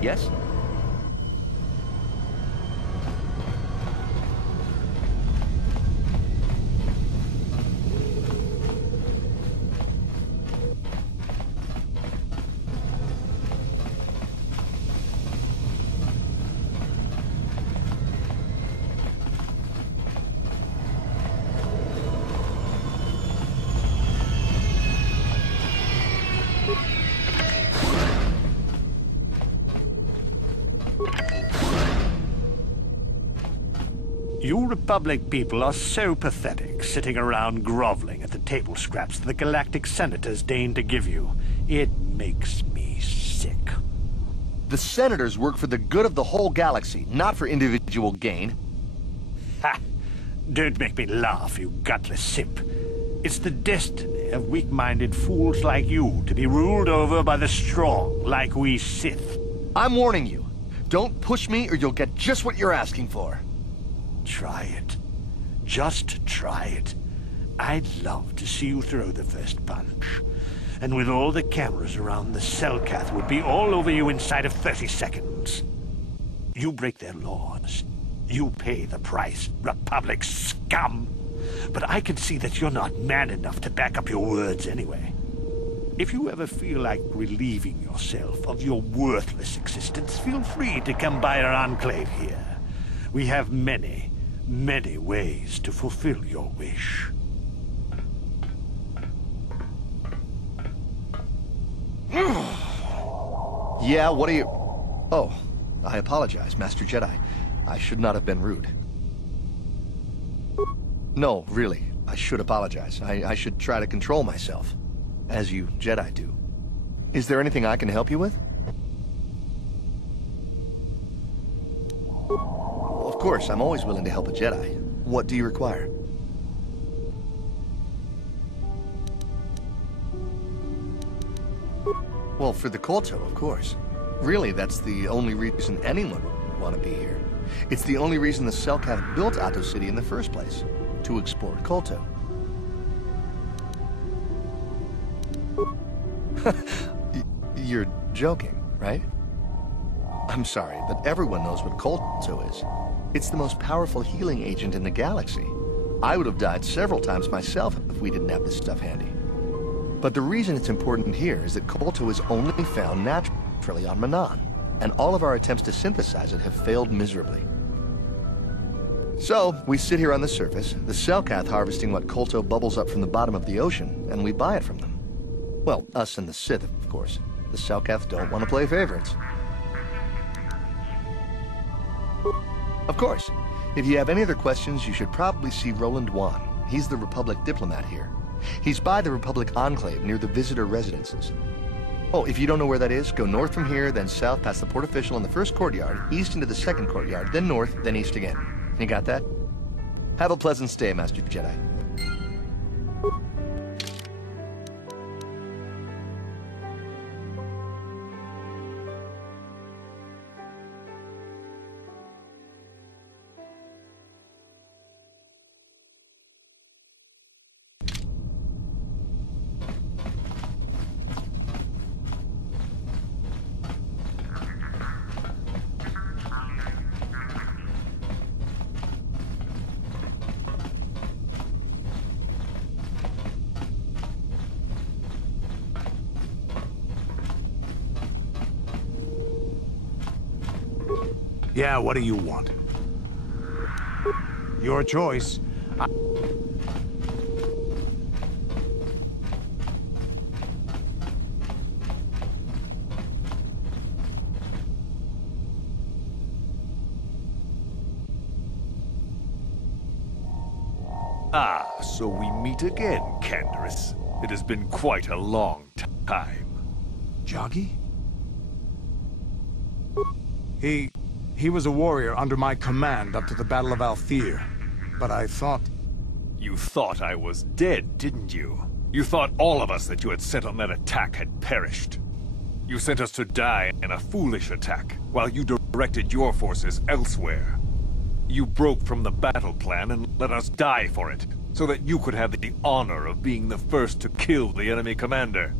Yes? You Republic people are so pathetic, sitting around groveling at the table scraps the galactic senators deign to give you. It makes me sick. The senators work for the good of the whole galaxy, not for individual gain. Ha! Don't make me laugh, you gutless simp. It's the destiny of weak-minded fools like you to be ruled over by the strong, like we Sith. I'm warning you. Don't push me or you'll get just what you're asking for. Try it. Just try it. I'd love to see you throw the first punch. And with all the cameras around, the Selkath would be all over you inside of 30 seconds. You break their laws. You pay the price, Republic scum. But I can see that you're not man enough to back up your words anyway. If you ever feel like relieving yourself of your worthless existence, feel free to come by our enclave here. We have many ways to fulfill your wish. Yeah, what are you... Oh, I apologize, Master Jedi. I should not have been rude. No, really, I should apologize. I should try to control myself, as you Jedi do. Is there anything I can help you with? Of course, I'm always willing to help a Jedi. What do you require? Well, for the Colto, of course. Really, that's the only reason anyone would want to be here. It's the only reason the Selkath built Ahto City in the first place. To explore Colto. You're joking, right? I'm sorry, but everyone knows what Colto is. It's the most powerful healing agent in the galaxy. I would have died several times myself if we didn't have this stuff handy. But the reason it's important here is that Colto is only found naturally on Manaan, and all of our attempts to synthesize it have failed miserably. So, we sit here on the surface, the Selkath harvesting what Colto bubbles up from the bottom of the ocean, and we buy it from them. Well, us and the Sith, of course. The Selkath don't want to play favorites. Of course. If you have any other questions, you should probably see Roland Wan. He's the Republic diplomat here. He's by the Republic Enclave near the visitor residences. Oh, if you don't know where that is, go north from here, then south past the port official in the first courtyard, east into the second courtyard, then north, then east again. You got that? Have a pleasant stay, Master Jedi. Yeah, what do you want? Your choice. Ah, so we meet again, Canderous. It has been quite a long time. Joggy? He was a warrior under my command up to the Battle of Althir. But I thought... You thought I was dead, didn't you? You thought all of us that you had sent on that attack had perished. You sent us to die in a foolish attack, while you directed your forces elsewhere. You broke from the battle plan and let us die for it, so that you could have the honor of being the first to kill the enemy commander.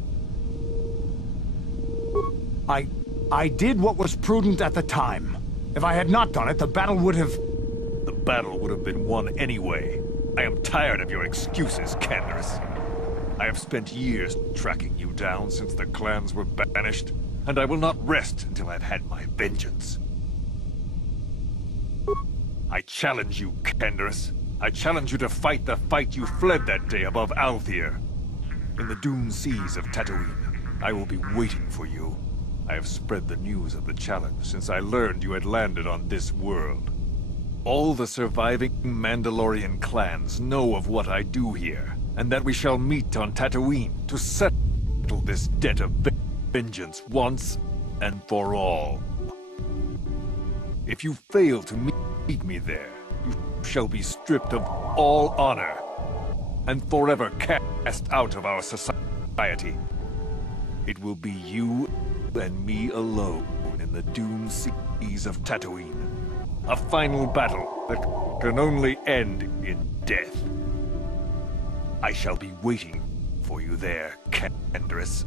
I did what was prudent at the time. If I had not done it, the battle would have... The battle would have been won anyway. I am tired of your excuses, Canderous. I have spent years tracking you down since the clans were banished, and I will not rest until I've had my vengeance. I challenge you, Canderous. I challenge you to fight the fight you fled that day above Althir. In the dune seas of Tatooine, I will be waiting for you. I have spread the news of the challenge since I learned you had landed on this world. All the surviving Mandalorian clans know of what I do here, and that we shall meet on Tatooine to settle this debt of vengeance once and for all. If you fail to meet me there, you shall be stripped of all honor and forever cast out of our society. It will be you and me alone in the dune seas of Tatooine. A final battle that can only end in death. I shall be waiting for you there, Canderous.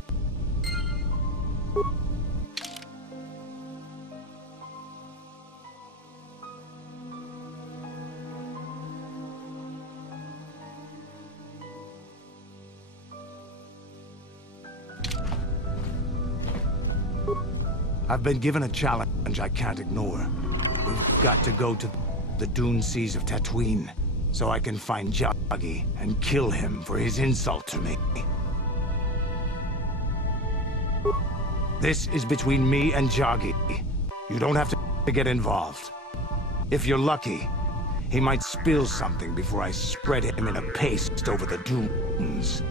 I've been given a challenge I can't ignore. We've got to go to the dune seas of Tatooine, so I can find Joggy and kill him for his insult to me. This is between me and Joggy. You don't have to get involved. If you're lucky, he might spill something before I spread him in a paste over the dunes.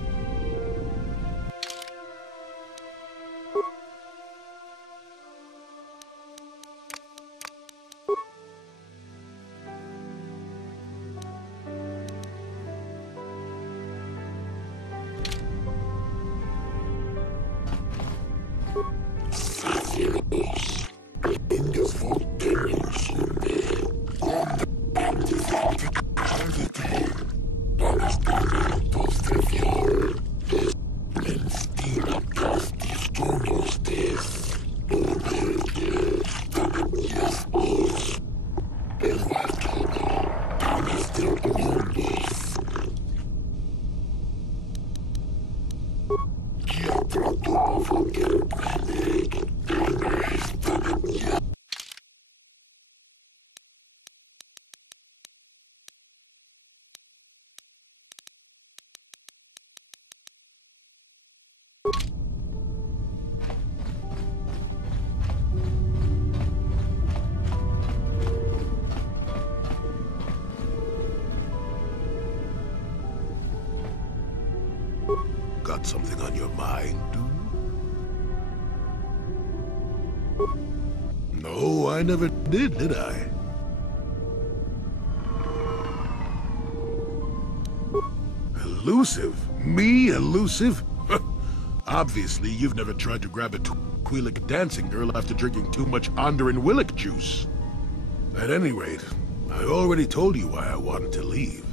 Got something on your mind, dude? No, I never did I? Elusive? Me elusive? Obviously, you've never tried to grab a Twi'lek dancing girl after drinking too much Onderan Willick juice. At any rate, I already told you why I wanted to leave.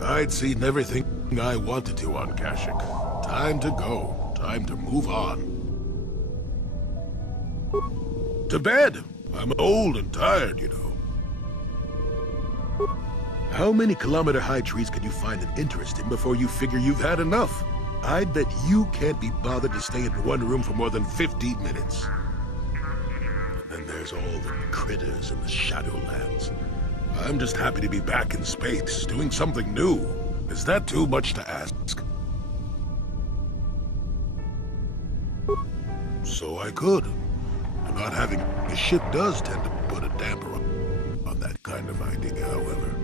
I'd seen everything I wanted to on Kashyyyk. Time to go. Time to move on. To bed! I'm old and tired, you know. How many kilometer-high trees can you find an interest in before you figure you've had enough? I'd bet you can't be bothered to stay in one room for more than 15 minutes. And then there's all the critters in the Shadowlands. I'm just happy to be back in space, doing something new. Is that too much to ask? So I could. And not having a ship does tend to put a damper on that kind of idea, however.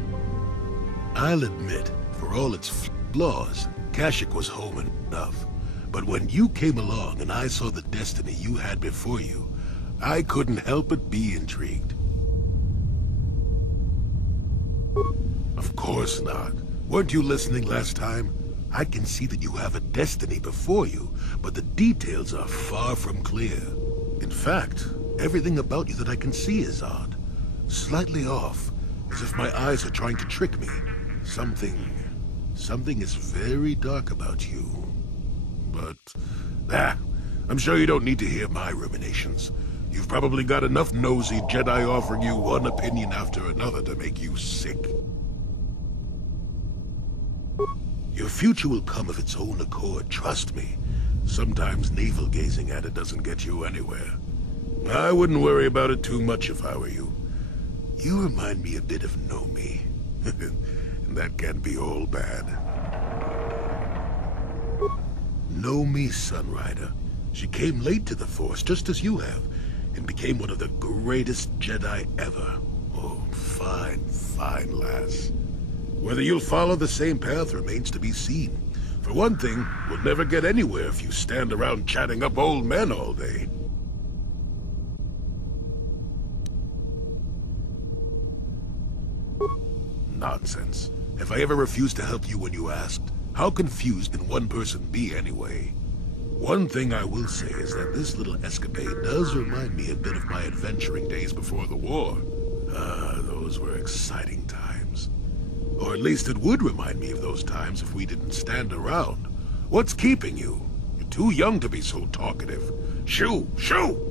I'll admit, for all its flaws, Kashyyyk was home enough. But when you came along and I saw the destiny you had before you, I couldn't help but be intrigued. Of course not. Weren't you listening last time? I can see that you have a destiny before you, but the details are far from clear. In fact, everything about you that I can see is odd. Slightly off, as if my eyes are trying to trick me. Something is very dark about you. But, I'm sure you don't need to hear my ruminations. You've probably got enough nosy Jedi offering you one opinion after another to make you sick. Your future will come of its own accord, trust me. Sometimes navel-gazing at it doesn't get you anywhere. I wouldn't worry about it too much if I were you. You remind me a bit of Nomi. And that can be all bad. Nomi, Sunrider. She came late to the Force, just as you have, and became one of the greatest Jedi ever. Oh, fine, fine lass. Whether you'll follow the same path remains to be seen. For one thing, we'll never get anywhere if you stand around chatting up old men all day. Nonsense. Have I ever refused to help you when you asked? How confused can one person be anyway? One thing I will say is that this little escapade does remind me a bit of my adventuring days before the war. Those were exciting times. Or at least it would remind me of those times if we didn't stand around. What's keeping you? You're too young to be so talkative. Shoo! Shoo!